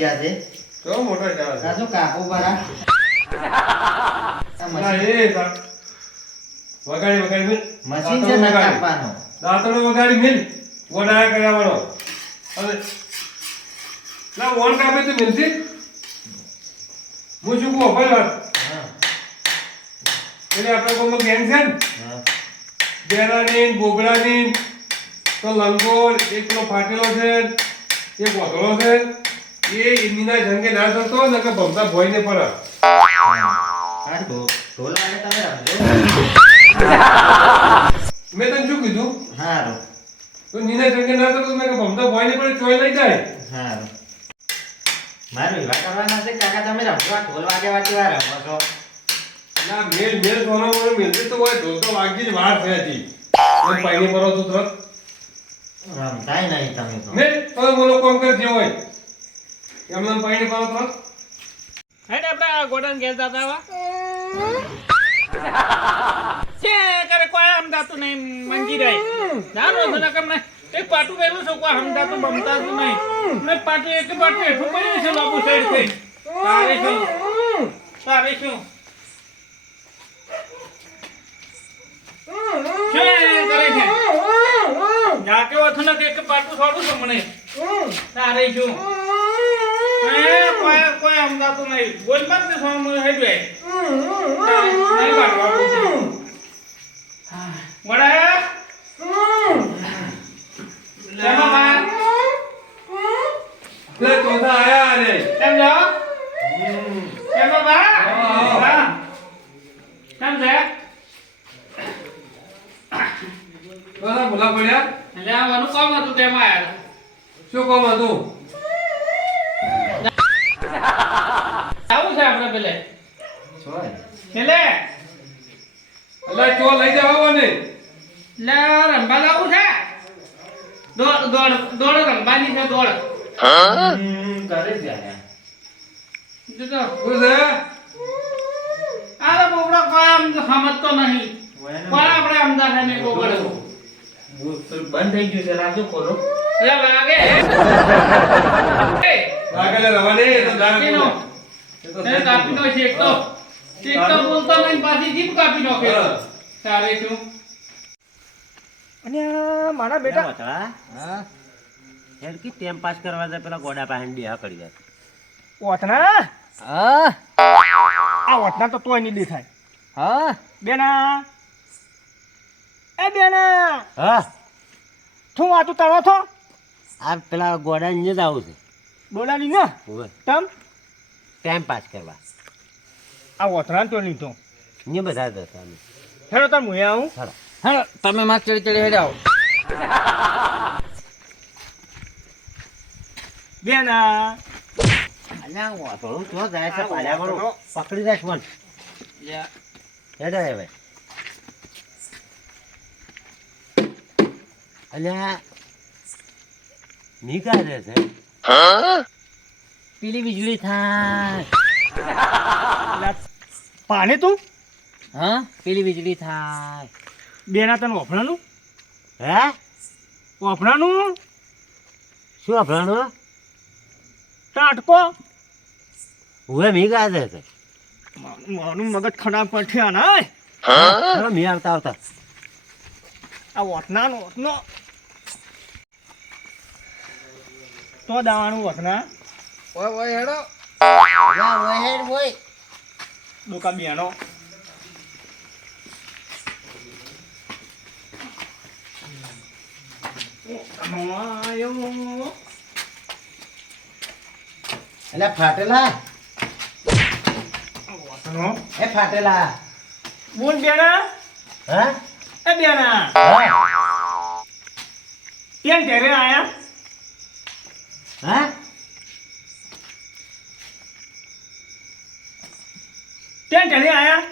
ગયા છે. કેવો મોટો છે? આ કાપો બરા વગાડી વગાડી મિલ. મશીન છે ને કાપવાનો દાંતણો વગાડી મિલ. વડાયા કર્યા હવે ના વોન કાપે તો મિલતી હું શું કહું વાત એટલે આપણે ગેંગ છે ને? બેરાની બોગડાની તો લંગોર એક પેલો ફાટેલો છે એક વધળો છે એ ઇન્દિના જંગે ના થતો ને કે ભમતા ભોય ને પડે. આ ઢો- ઢોલા ને તમે રમજો મેં તને શું કીધું? હારું. તો નીના જંગે ના થતો ને કે ભમતા ભોય ને પડે ચોય લઈ જાય. હારું. મારે વિવાહ કરવાના છે કાકા તમે રમજો આ ઢોલ વાગે વાગે વાર રમો છો. ના મેલ મેલ સોનો મને મેલતે તો હોય ઢોલ તો વાગી જ વાર થઈ હતી એમ પાણી પરો તો તરત. રમતાય નહીં તમે તો. મેં તમે બોલો કોમ કર જે હોય. એમને પાણી પરો તરત હેડ આપણે ગોડાને ઘેર જતા આવા? છે, કરે કોઈ સમજાતું નહીં, મંજી રહી. જાનો છો ને કમ એક પાટું પહેલું છે, કોઈ સમજાતું બમતાતું નહીં. ને પાટું, એક તારે શું? કોઈ સમજાતું નહીં બોલ મત ને સોનું હેડું નહીં બાળવા પૂછું વડા શેમાં બા? લે ચોથા આયા રે કેમ છો? શેમાં બા? કેમ છે? ચોથા ભૂલા પડ્યા એટલે આ કામ હતું તેમાં શું કામ હતા. આવું છે આપણે પેલે? છોડ એટલે ચો લઈ જવા ને લે રંબા લાવું છે? દોડ દોડ દોડ રંબાની છે દોડ. હા કરે છે જો તો બોબડો આમ સમજતો નહીં. પણ આપણે અમદાવાદ ને બોબડો. બંધ થઈ ગયું છે લાવજો ખોલો. અરે વાગે એ રવાને એ તો દારૂ કાપીનો. એ તો એ કાપીનો છે એક તો. એક તો બોલતો નહીં પાછી જીભ કાપી નાખે. હા. તારે શું? અને મારા બેટા. વતળા હા? યાર કે ટાઈમ પાસ કરવા જાય પેલા ગોડા પાસે બેહા કરી જાય ઓતના હા? આ ઓતના તો તોય નહીં દેખાય. હા? બેના. એ બેના. હા? શું વાતું તારો છો? આ પેલા ગોડા ને જ આવું છે. ડોલાની ના. હોવે તમ? ટાઈમ પાસ કરવા. આ ઓતના તો લીધો. ને બધા અમે હેડો તમ હું આવું. હેલો તમે માં ચડી ચડી હેડે. આવો બેના અલ્યા વાતોળું તો જાય છે પકડી જાય ફોન હેડે અલ્યા ની કાઢે છે. પેલી વીજળી થાય. પાણી તું? હા પેલી વીજળી થાય. બેના તને ઓફણાનું? હે? ઓફણાનું? શું ઓફણાનું? ટાટકો? હવે મી કાઢે છે. મારું મગજ ખરાબ પડશે આના હા મી આવતા આવતા. આ ઓતનાનો ઓતનો તો દાવાનું વખના ઓય ઓય હેડો. યા હેડ ઓય દુકા બેનો આયો એટલે ફાટેલા એ ફાટેલા. બોલ બેના હા? એ બેના ક્યાં ઘરે આયા? હા? કેમ ઘરે આયા?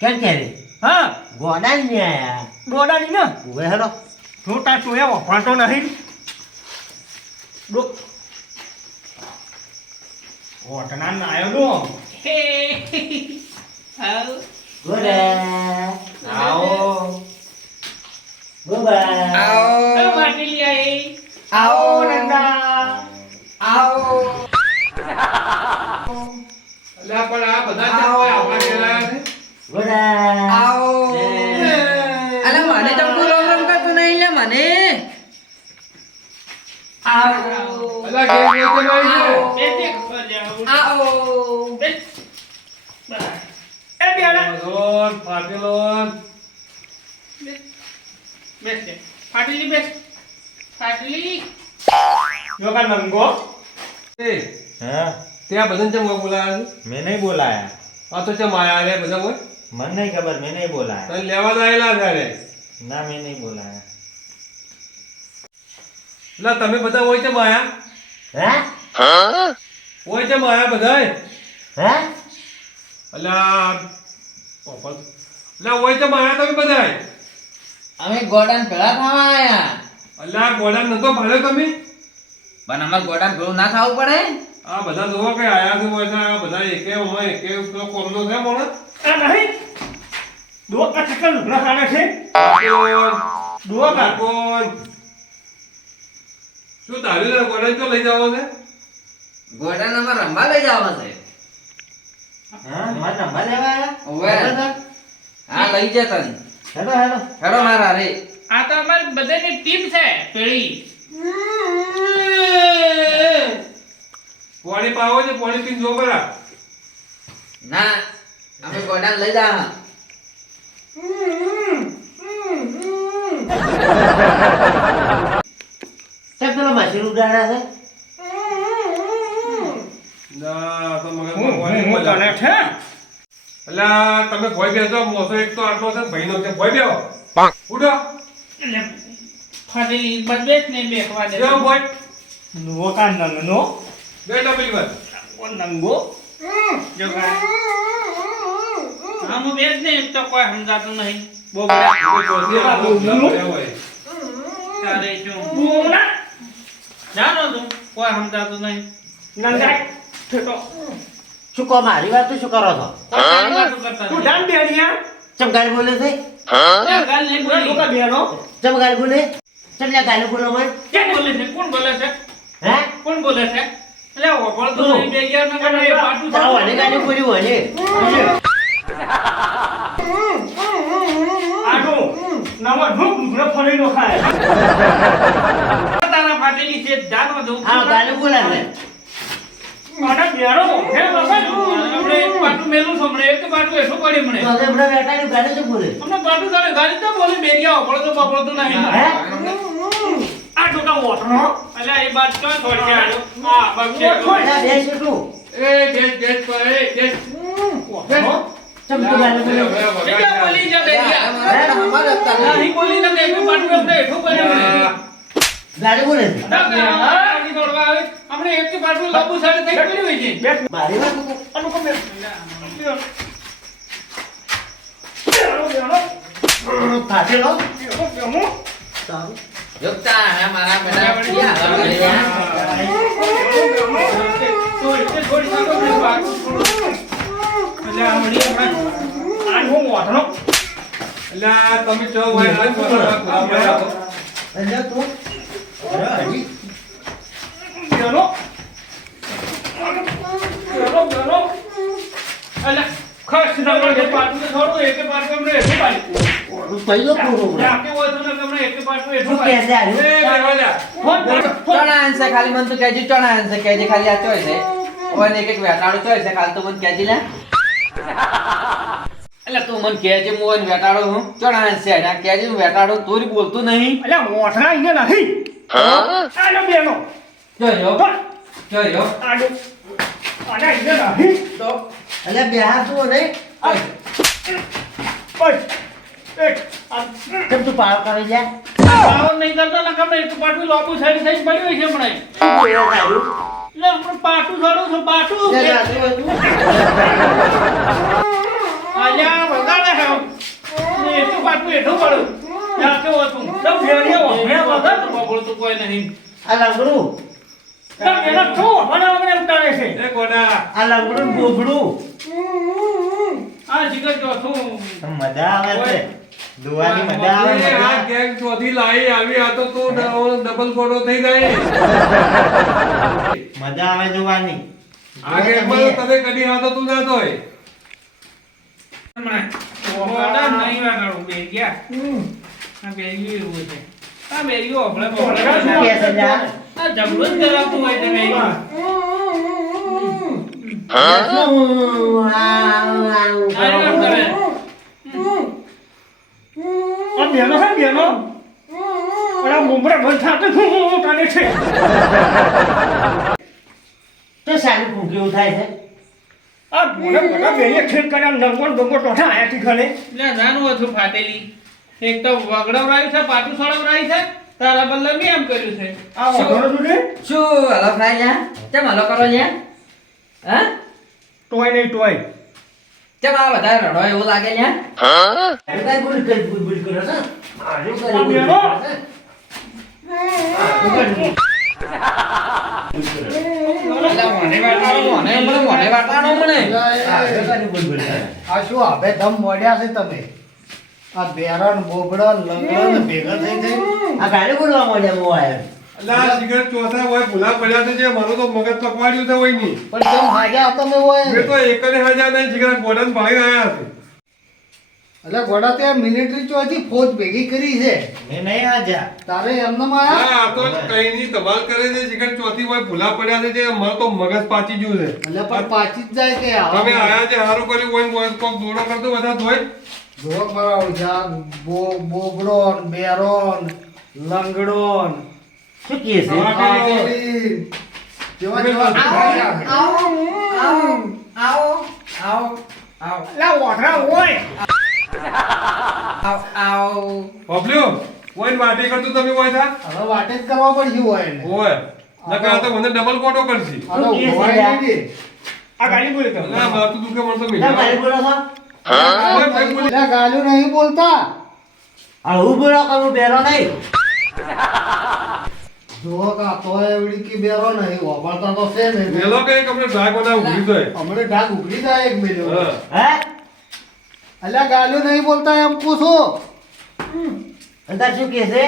કેમ કે રે હા. ગોડા ને આયા. ડોડાની ને? ઉભે હેડો. હું તાર તું એ વફાતો નહીં. ડો ઓટના ના આવ્યો ડો હે આવ. ગોડા. આવો. ગોબા આવ માટી લઈ આવી આવો નંદા અલ્યા પણ આ બધા કેમ હોય? આપણા ઘેર. આયા આવો. અલે મને તો કોઈ રોમ રોમ નહીં લે મને. આવો. અલ્યા ઘેર વેચે નહીં આવો. બે. એ બેડા ફાટેલોન, ફાટેલોન. બેસ ફાટેલી બેસ ફાટેલી યોગા નંગો એ, હા? ત્યાં બધાને ચમ બોલાયા છે? મેં નહીં બોલાયા આ તો ચમ આયા રે બધા હોય? મને નહીં ખબર મેં નહીં બોલાયા તને લેવા આવેલા ત્યારે ના મેં નહીં બોલાયા લા, તમે બધા હોય ચમ આયા? હે હોય ચમ આયા બધા હે અલ્યા, પોપટ. લા, હોય ચમ આયા તમે બધા અમે ગોડાન ભેળા થવા આયા અલ્યા, ગોડાન નતો ભાળ્યો તમે? પણ અમાર ગોડાન ભેળું ના થવું પડે આ બધા જોવો કે આયા છે હોય આ બધા એકે હોય, એકે પેલો કોમનો છે મોણસ? આ નહીં. દો કા ચક્કર લુગડા ખાને છે? દો કા કોણ? શું તારી લે ગોડા તો લઈ જાવો છે? ગોડાન અમાર રમવા લઈ જાવો છે. હા મારે લેવા ઓવે. હા લઈ જા તને. Hello hello. હેડો મારા રે. આ તો અમારી બધાની ટીમ છે પેલી. પાણી પાવો છે પાણી પીને જો ખરા. ના અમે ગોડાન લઈ જા તે પેલો મશીન ઉડાડ્યા છે? ના તો હું હું તમે ભોય બેસો મોસો એક તો આટલો છે ભાઈનો છે. ભોય બેહો. ઉડો. એટલે ફરી બેસ ને બેસવા દે જો ભોય. નો કા નંગનો આમ બેસ ને તો કોઈ સમજાતું નહીં. બોબડા. તારે શું? બોલા જાણો તું કોઈ સમજાતું નહીં. નંગાઈ તો શું કહો મારી વાત શું કરો છો? તું ડાન બેડિયા ચમ બોલે છે? ત્યાં નહીં બોલા. લોકા બેનો. ચમ બોલે? ચમ લે ગાડી બોલો મન? ક્યાં બોલે છે? કોણ બોલે છે? હે? કોણ બોલે છે? એટલે વળતું નહીં બે ગયા ના. પાટું વાને વને નવા ફરી નો ખાય. તારા ફાટેલી છે જાણો દઉં હા ગાડી બોલે છે અને બેરો હે બાબા આપણે એક પાટું મેલું એક પાટું પડી. તો હમણાં બેટાની ગાડી તો બોલે? હમણાં પાટું તારે ગાડી તો બોલી બેરિયા વળતો બપોરતો નહીં. હે? આ ટોકા ઓટનો અલ્યા એ બાદ હા, બક્ષે. બે છૂટું એ તું સારું જોતા મારા આપણે અલ્યા તમે ચો ભાઈ ચલો. એટલે બેરો બેરો અલ્યા, ખસ ના પડે. પાછું થોડું, એક પાટું આપણે હેઠું પાડી. પહેલો પૂરો? રાતે બેહો ખાલી મને તો કહેજે ચણા આનશે કહેજે ખાલી આ ચોય છે. ઓને એક એક વેટાડો ચોય છે ખાલી તો મને કહેજે લે. એટલે તું મને કહેજે હું ઓને વેટાડો હું ચણા આનશે અને આ કહેજે હું વેટાડો તોરી બોલતું નહીં. અલ્યા ઓઠના ઇને નથી. આનો બેનો. જોયો જોયો આડો. આના ઇને નથી. તો એટલે બે તું નહીં ઓય. એક. કેમ તું પાર કરી લે પાવર નહીં કરતા ને ગમે એક પાટું લાંબુ સાઈડ થઈ પડ્યું છે હમણાં. શું બોલે તારું એટલે આપણે પાટું છોડું છું, પાટું. લે તું વગાડે છે. ને એટલું પાટું હેઠું પડ્યું. ત્યાં કેવું હતું? તો બેરિયા ઓઠના વગર બબડતું કોઈ નહીં. આ લંગડું તો બેનો શું વગર ઉતારે છે એ ગોડા આ લંગડું બોબડું આ જીગર જો છું. મજા આવે છે દુવાની મજા આવે આ ગેંગ ચોથી લાઈ આવી આ તો તું ડબલ ફોટો થઈ જાય મજા આવે જોવાની આ ગેમમાં તો તને કદી હાથો તું ના તોય હમણાં નહીં વાગાડું, બે ગયા. આ બેરીઓ એવું છે. આ બેરીઓ હમણાં બપોરે શું કહે છે. આ ઝઘડો કરાવતું હોય છે બેરીઓ. બેનો છે બેનો? ઓલા મુમરા બંધ થાતે હું તને છે. તો સારું કુકીઓ થાય છે? આ બોલે બધા બેને ખેત કર્યા નંગોળ બંગોળ ટોઠા આયા થી ઘરે. લે, નાનું હતું ફાટેલી. એક તો વગડવરાયું છે પાટું સળવરાયું છે તારા બદલે મેં એમ કર્યું છે. આ શું? હલો ફ્રાય લ્યા. કેમ હલો કરો લ્યા? હા? ટોય નહીં ટોય. કેમ આ બધા રડો એવું લાગે લ્યા? એ કાંઈ બોલ કરી બોલ બોલ કરો છો? આનું કરી બોલ? કરો ભેગા થઈ થઈ. આ ગાડી બોલવા મળ્યા હું આયો. એટલે આ સિગરેટ ચોથા હોય ભૂલા પડ્યા છે જે મારું તો મગજ પકવાડ્યું છે હોય પણ કેમ મેં તો એક ને હજાર નહીં સિગરેટ ગોડાને ભાળી રહ્યા છે. એટલે ગોડા ત્યાં મિલિટરી ચોથી ફોજ ભેગી કરી છે. મેં નહીં આજા. તારે એમને આયા? હા, તો કઈ ની તબાલ કરે છે સિગરેટ ચોથી હોય ભૂલા પડ્યા છે જે મારું તો મગજ પાછી ગયું છે. એટલે પણ પાછી જ જાય કે તમે આયા છે સારું કર્યું હોય ને કોઈ કોક દોડો કરતો બધા ધોય જોવો મારા ઓજા બો બોબડોન બેરોન લંગડોન શું કહે છે? જેવા જેવા ભેગા આવો આવો આવો આવો લા ઓઢરા હોય. આવો આવો. બબલ્યુ હોય ને વાટી તમે હોય થા હવે વાટે જ કરવા પડશે હોય હોય. નકર તો મને ડબલ કોટો કરશે. આ તો કહે હોય નહીં. આ ગાડી બોલે તો. ના માથું દુખે મને તો ગાડી બોલો છો? ગાલ્યું નહીં બોલતા. આ હું બોલો કરું બેરો નહીં. જોવો કે આ એવડી કે બેરો નહીં વાપરતા તો છે ને મેલો કે એક આપણે ડ્રાગ બનાવ જાય? હમણે ડાક ઉઘડી જાય એક મિલિયન હે. અલ્યા ગાલ્યું નહીં બોલતા એમ પૂછું અંદર શું કે છે?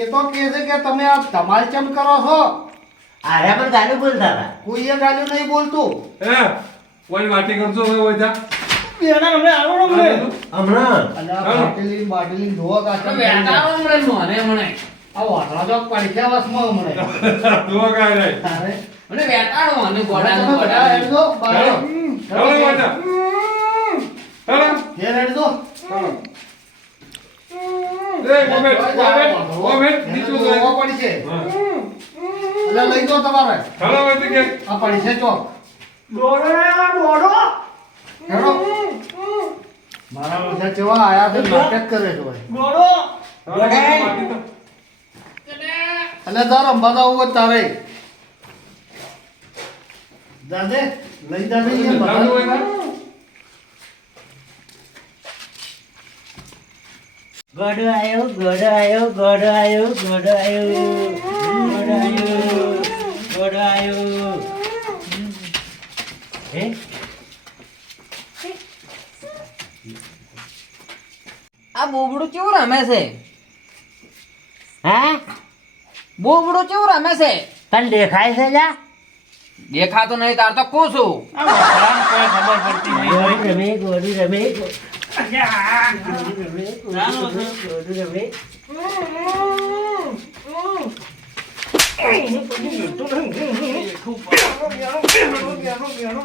એ તો કે છે કે તમે આ ધમાલ ચમ કરો છો? આર્યા પણ ગાડી બોલતા હતા. કોઈએ ગાલું નહીં બોલતું? હે કોઈ વાટી કરજો હવે હોય થા બેના અમને આવો ને હમણાં? અલ્યા બાટલી બાટલી જોવો કે આ ચમ તમે વાટાણો મને મને. મને આ ચોક પડખ્યા વસમાં હમણે દુઆ કાય નહીં મને વેટાણો અને ગોડાનું હેડજો બારે. ચાલો. ચાલો હેડજો નીચું એટલે લઈ જાઓ તમારે. ચાલો હોય તો કે. આ ચોક. દોડો દોડો હેડો. મારા બધા કેવા આયા છે નાટક કરે છે ભાઈ. દોડો તો. એટલે તારો અંબાદા હોય તારે. દાદે લઈ દાદે ગોડો આયો ગોડો આયો ગોડો આવ્યો ગોડો આવ્યો ગોડો આવ્યો ગોડો આવ્યો હે? આ બોબડું કેવું રમે છે? હા? બોબડું કેવું રમે છે? તને દેખાય છે લ્યા? દેખાતો નહીં તાર તો કહું છું? ખબર પડતી નહીં. રમે ગોડી રમે. અલ્યા, ભરો રમે નાનો છે. ગોડી રમે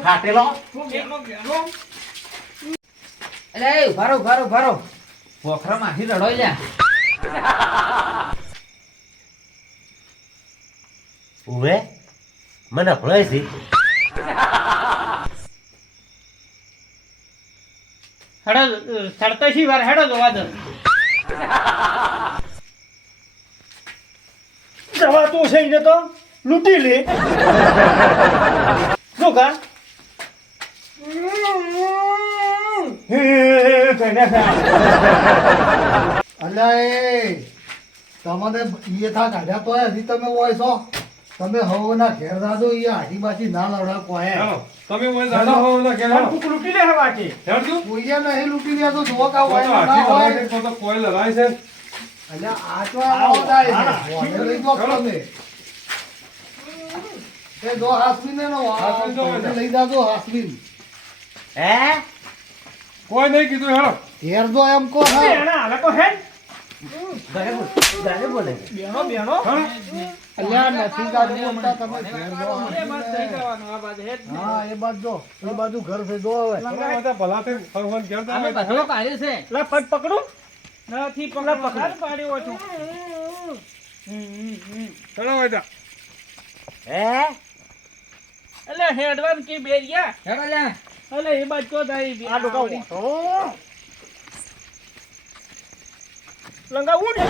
ફાટેલો એટલે એ ઊભા રહો ઊભા રહો ઊભા રહો વખરા માંથી રડો લ્યા ઉવે? મને હળાય છે. હેડો સડતાશી વાર હેડો જોવા દો. જવા તો છે એને તો? લૂંટી લે. શું કા? અલ્યા એ તમને ઈએ થા કાઢ્યા તો હજી તમે હોય છો? તમે હવના ઘેર દાદો એ આટી બાટી ના લવડા કોયા તમે ઓય દાદા હવના ઘેર. પણ કુક લૂટી લે હવાટી હેડજો. કોઈયા નહીં લૂટી લે તો જો કા હોય ના હોય. તો કોઈ લડાય છે. અલ્યા આ તો આવતા છે. લઈ દો તમે. એ દો હાસમીન નો હાસમીન લઈ દાદો હાસમીન. હે? કોઈ નહીં કીધું હેડો. ઘેર દો એમ કો હે ના હાલે કો હેડ નથી પાડ્યો છું ચલો બેટા અલે હેડવાન કી બેરિયા હેડ એ બાજકો લંગા ઉડી